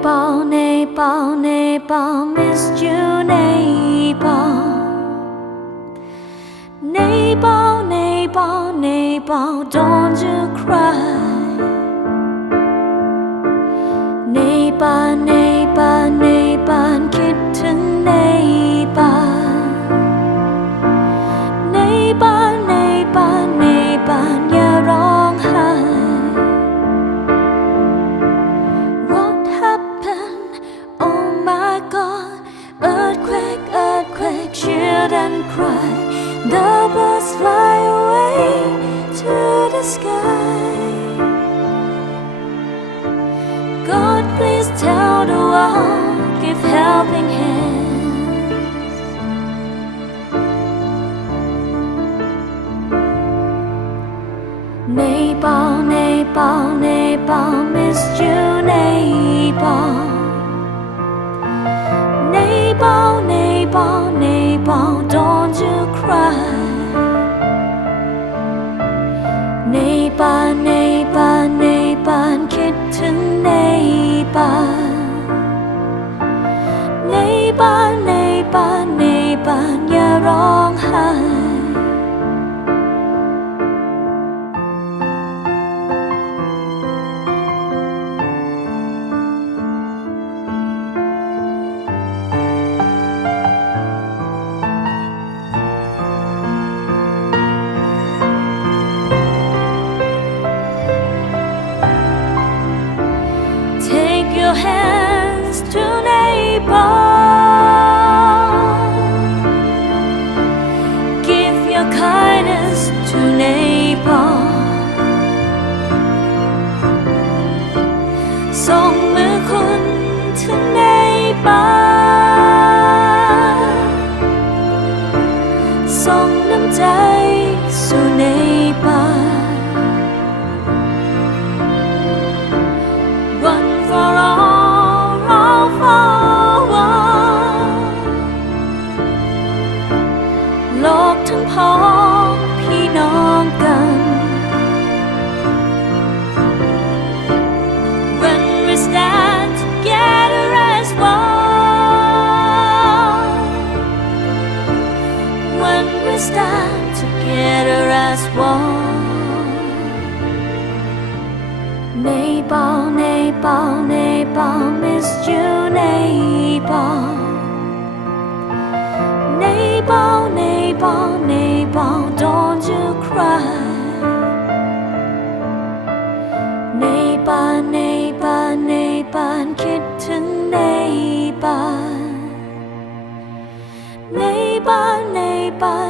Nepal, Nepal, Nepal, missed you, Nepal. Nepal, Nepal, Nepal, don't you cry. The birds fly away to the sky. God, please tell the world, give helping hands. Nepal, Nepal, Nepal. Give your kindness to Nepal. ส่งมือคุณถึงในป่าส่งน้ำใจสู่ในป่า One โลกทั้งพ้องพี่น้องกัน When we stand together as one When we stand together as one Nepal, Nepal, Nepal, missed you, Nepal. Nepal, Nepal. Nepal, Nepal,